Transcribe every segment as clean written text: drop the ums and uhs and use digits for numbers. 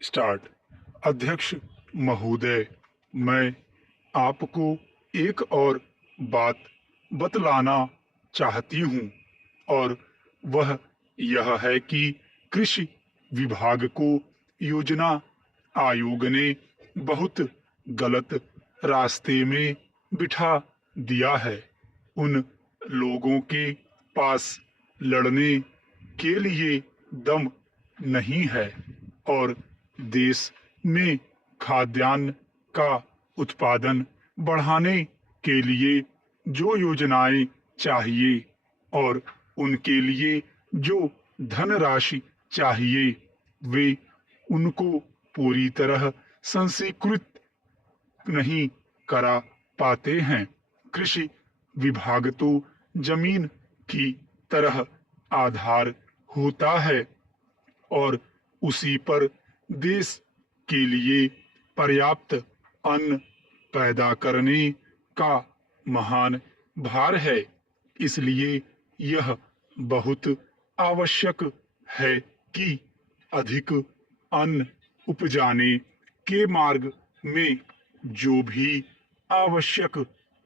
Start. अध्यक्ष महोदय, मैं आपको एक और बात बतलाना चाहती हूँ और वह यह है कि कृषि विभाग को योजना आयोग ने बहुत गलत रास्ते में बिठा दिया है। उन लोगों के पास लड़ने के लिए दम नहीं है और देश में खाद्यान्न का उत्पादन बढ़ाने के लिए जो योजनाएं चाहिए और उनके लिए जो धनराशि चाहिए, वे उनको पूरी तरह संस्कृत नहीं करा पाते हैं। कृषि विभाग तो जमीन की तरह आधार होता है और उसी पर देश के लिए पर्याप्त अन्न पैदा करने का महान भार है। इसलिए यह बहुत आवश्यक है कि अधिक अन्न उपजाने के मार्ग में जो भी आवश्यक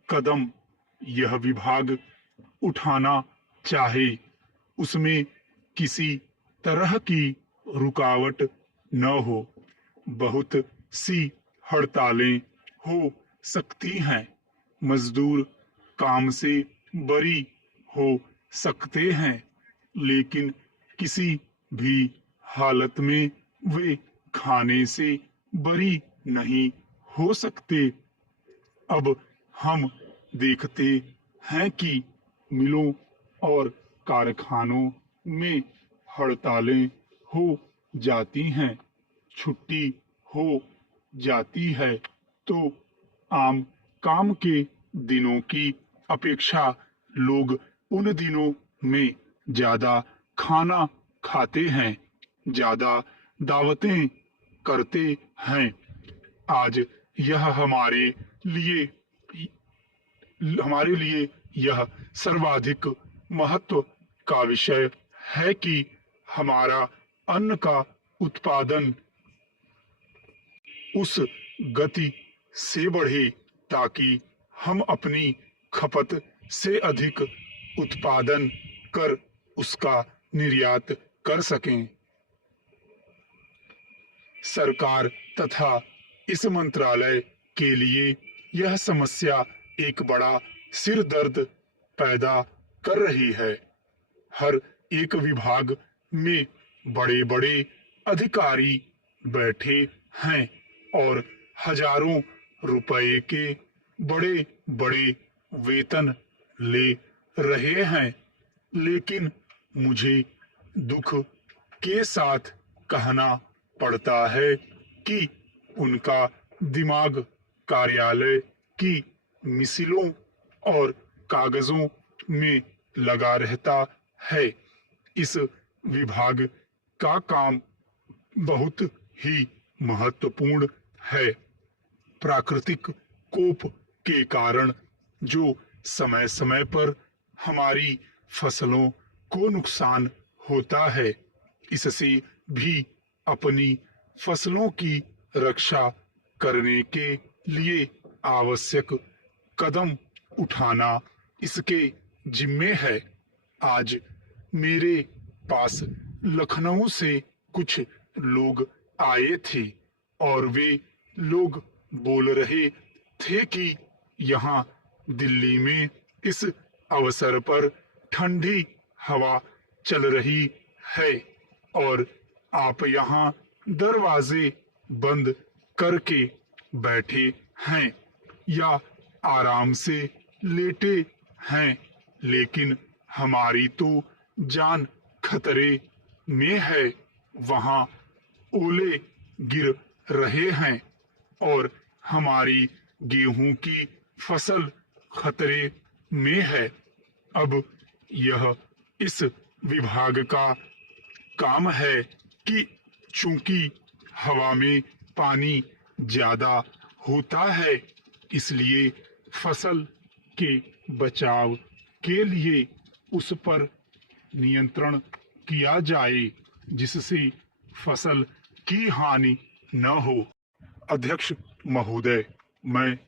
कदम यह विभाग उठाना चाहे, उसमें किसी तरह की रुकावट न हो। बहुत सी हड़तालें हो सकती हैं, मजदूर काम से बरी हो सकते हैं, लेकिन किसी भी हालत में वे खाने से बरी नहीं हो सकते। अब हम देखते हैं कि मिलों और कारखानों में हड़तालें हो जाती हैं, छुट्टी हो जाती है, तो आम काम के दिनों की अपेक्षा लोग उन दिनों में ज्यादा खाना खाते हैं, ज्यादा दावतें करते हैं। आज यह लिए हमारे लिए यह सर्वाधिक महत्व का विषय है कि हमारा अन्न का उत्पादन उस गति से बढ़े ताकि हम अपनी खपत से अधिक उत्पादन कर उसका निर्यात कर सकें। सरकार तथा इस मंत्रालय के लिए यह समस्या एक बड़ा सिर दर्द पैदा कर रही है। हर एक विभाग में बड़े बड़े अधिकारी बैठे हैं और हजारों रुपए के बड़े बड़े वेतन ले रहे हैं, लेकिन मुझे दुख के साथ कहना पड़ता है कि उनका दिमाग कार्यालय की मिसिलों और कागजों में लगा रहता है। इस विभाग का काम बहुत ही महत्वपूर्ण है। प्राकृतिक कोप के कारण जो समय समय पर हमारी फसलों को नुकसान होता है, इससे भी अपनी फसलों की रक्षा करने के लिए आवश्यक कदम उठाना इसके जिम्मे है। आज मेरे पास लखनऊ से कुछ लोग आए थे और वे लोग बोल रहे थे कि यहाँ दिल्ली में इस अवसर पर ठंडी हवा चल रही है और आप यहाँ दरवाजे बंद करके बैठे हैं या आराम से लेटे हैं, लेकिन हमारी तो जान खतरे में है। वहाँ ओले गिर रहे हैं और हमारी गेहूं की फसल खतरे में है। अब यह इस विभाग का काम है कि चूंकि हवा में पानी ज्यादा होता है, इसलिए फसल के बचाव के लिए उस पर नियंत्रण किया जाए, जिससे फसल की हानि न हो। अध्यक्ष महोदय, मैं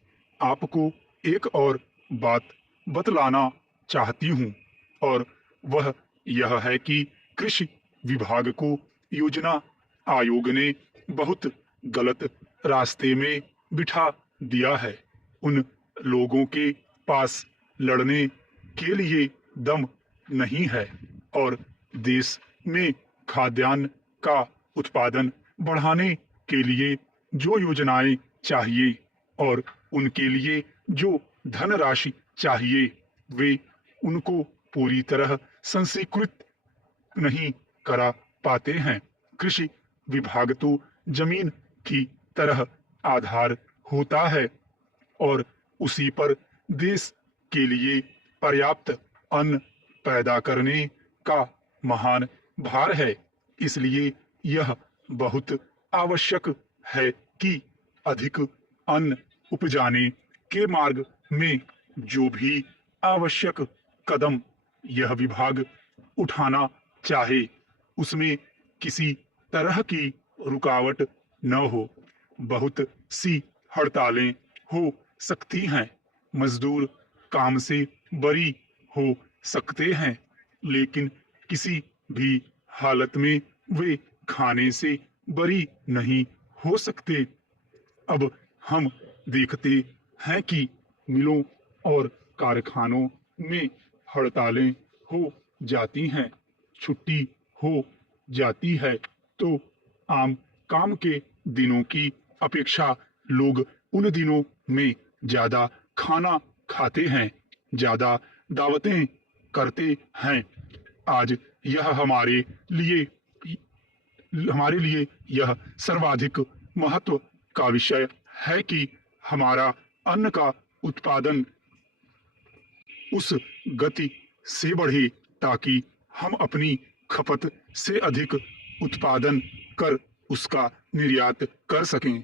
आपको एक और बात बतलाना चाहती हूँ, और वह यह है कि कृषि विभाग को योजना आयोग ने बहुत गलत रास्ते में बिठा दिया है। उन लोगों के पास लड़ने के लिए दम नहीं है, और देश में खाद्यान्न का उत्पादन बढ़ाने के लिए जो योजनाएं चाहिए और उनके लिए जो धनराशि चाहिए, वे उनको पूरी तरह संस्कृत नहीं करा पाते हैं। कृषि विभाग तो जमीन की तरह आधार होता है, और उसी पर देश के लिए पर्याप्त अन्न पैदा करने का महान भार है। इसलिए यह बहुत आवश्यक है कि अधिक अन्न उपजाने के मार्ग में जो भी आवश्यक कदम यह विभाग उठाना चाहे, उसमें किसी तरह की रुकावट न हो। बहुत सी हड़तालें हो सकती हैं, मजदूर काम से बरी हो सकते हैं, लेकिन किसी भी हालत में वे खाने से बरी नहीं हो सकते। अब हम देखते हैं कि मिलों और कारखानों में हड़तालें हो जाती हैं, छुट्टी हो जाती है, तो आम काम के दिनों की अपेक्षा लोग उन दिनों में ज्यादा खाना खाते हैं, ज्यादा दावतें करते हैं। आज यह हमारे लिए यह सर्वाधिक महत्व का विषय है कि हमारा अन्न का उत्पादन उस गति से बढ़े ताकि हम अपनी खपत से अधिक उत्पादन कर उसका निर्यात कर सकें।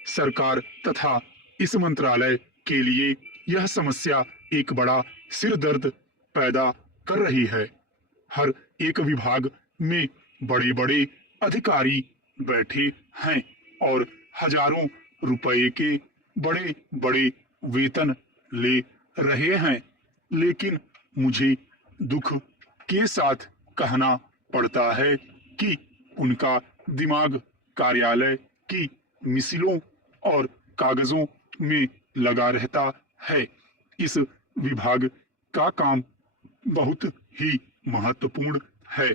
सरकार तथा इस मंत्रालय के लिए यह समस्या एक बड़ा सिरदर्द पैदा कर रही है। हर एक विभाग में बड़े बड़े अधिकारी बैठे हैं और हजारों रुपए के बड़े बड़े वेतन ले रहे हैं, लेकिन मुझे दुख के साथ कहना पड़ता है कि उनका दिमाग कार्यालय की मिसिलों और कागजों में लगा रहता है। इस विभाग का काम बहुत ही महत्वपूर्ण है।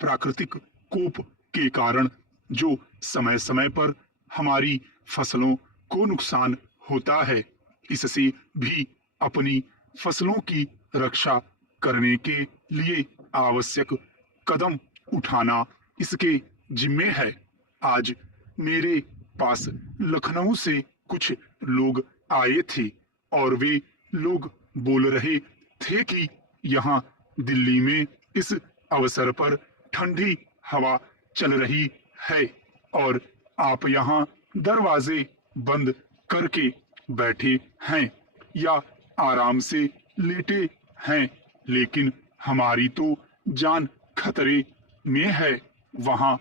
प्राकृतिक कोप के कारण जो समय समय पर हमारी फसलों को नुकसान होता है, इससे भी अपनी फसलों की रक्षा करने के लिए आवश्यक कदम उठाना इसके जिम्मे है। आज मेरे पास लखनऊ से कुछ लोग आए थे और वे लोग बोल रहे थे कि यहाँ दिल्ली में इस अवसर पर ठंडी हवा चल रही है और आप यहाँ दरवाजे बंद करके बैठे हैं या आराम से लेटे हैं, लेकिन हमारी तो जान खतरे में है। वहाँ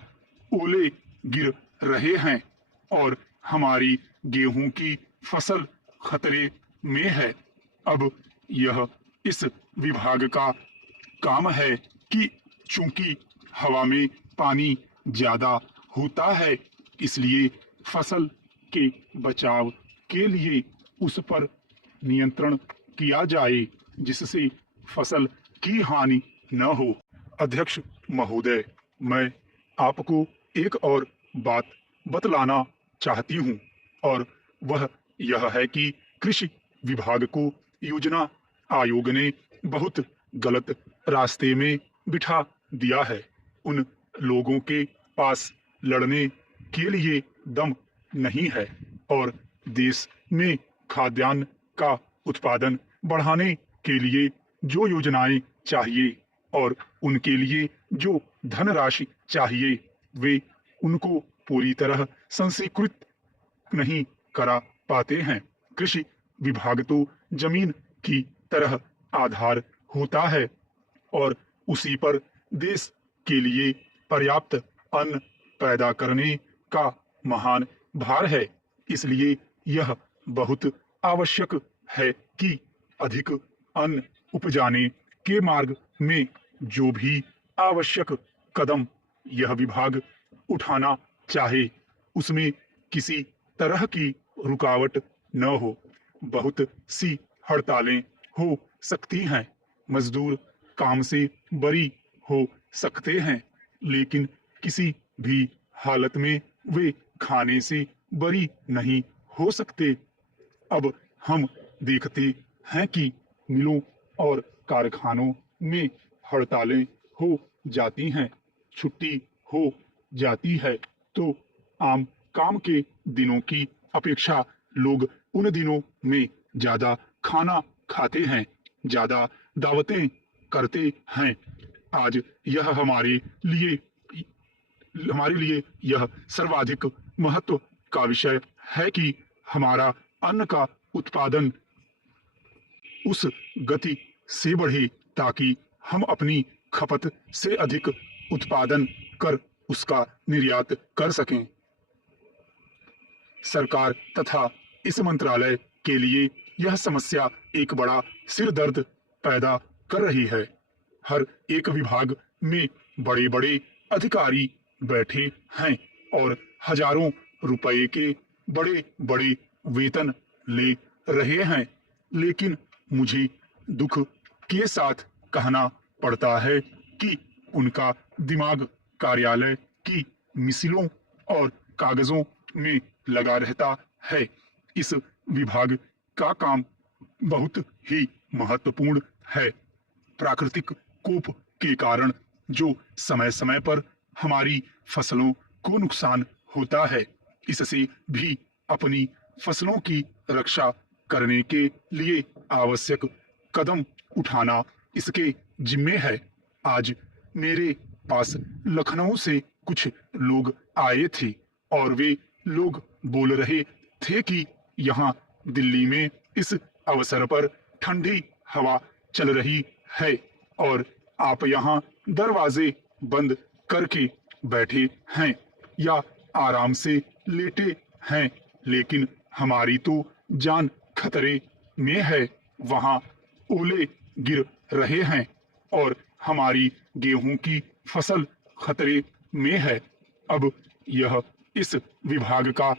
ओले गिर रहे हैं और हमारी गेहूं की फसल खतरे में है। अब यह इस विभाग का काम है कि चूंकि हवा में पानी ज्यादा होता है, इसलिए फसल के बचाव के लिए उस पर नियंत्रण किया जाए जिससे फसल की हानि न हो। अध्यक्ष महोदय, मैं आपको एक और बात बतलाना चाहती हूँ, और वह यह है कि कृषि विभाग को योजना आयोग ने बहुत गलत रास्ते में बिठा दिया है। उन लोगों के पास लड़ने के लिए दम नहीं है, और देश में खाद्यान्न का उत्पादन बढ़ाने के लिए जो योजनाएं चाहिए और उनके लिए जो धनराशि चाहिए, वे उनको पूरी तरह संस्कृत नहीं करा पाते हैं। कृषि विभाग तो जमीन की तरह आधार होता है, और उसी पर देश के लिए पर्याप्त अन्न पैदा करने का महान भार है। इसलिए यह बहुत आवश्यक है कि अधिक अन्न उपजाने के मार्ग में जो भी आवश्यक कदम यह विभाग उठाना चाहे उसमें किसी तरह की रुकावट न हो। बहुत सी हड़तालें हो सकती हैं, मजदूर काम से बरी हो सकते हैं, लेकिन किसी भी हालत में वे खाने से बरी नहीं हो सकते। अब हम देखते हैं कि मिलों और कारखानों में हड़तालें हो जाती हैं, छुट्टी हो जाती है, तो आम काम के दिनों की अपेक्षा लोग उन दिनों में ज्यादा खाना खाते हैं, ज्यादा दावतें करते हैं। आज यह हमारे लिए यह सर्वाधिक महत्व का विषय है कि हमारा अन्न का उत्पादन उस गति से बढ़े ताकि हम अपनी खपत से अधिक उत्पादन कर उसका निर्यात कर सकें। सरकार तथा इस मंत्रालय के लिए यह समस्या एक बड़ा सिरदर्द पैदा कर रही है। हर एक विभाग में बड़े बड़े अधिकारी बैठे हैं और हजारों रुपए के बड़े बड़े वेतन ले रहे हैं, लेकिन मुझे दुख के साथ कहना पड़ता है कि उनका दिमाग कार्यालय की मिसिलों और कागजों में लगा रहता है। इस विभाग का काम बहुत ही महत्वपूर्ण है। प्राकृतिक कोप के कारण जो समय समय पर हमारी फसलों को नुकसान होता है, इससे भी अपनी फसलों की रक्षा करने के लिए आवश्यक कदम उठाना इसके जिम्मे है। आज मेरे पास लखनऊ से कुछ लोग आए थे और वे लोग बोल रहे थे कि यहाँ दिल्ली में इस अवसर पर ठंडी हवा चल रही है और आप यहाँ दरवाजे बंद करके बैठे हैं या आराम से लेटे हैं, लेकिन हमारी तो जान खतरे में है। वहाँ ओले गिर रहे हैं और हमारी गेहूं की फसल खतरे में है। अब यह इस विभाग का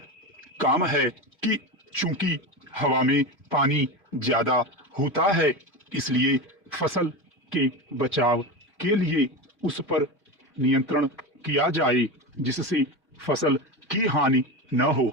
काम है कि चूंकि हवा में पानी ज्यादा होता है, इसलिए फसल के बचाव के लिए उस पर नियंत्रण किया जाए जिससे फसल की हानि न हो।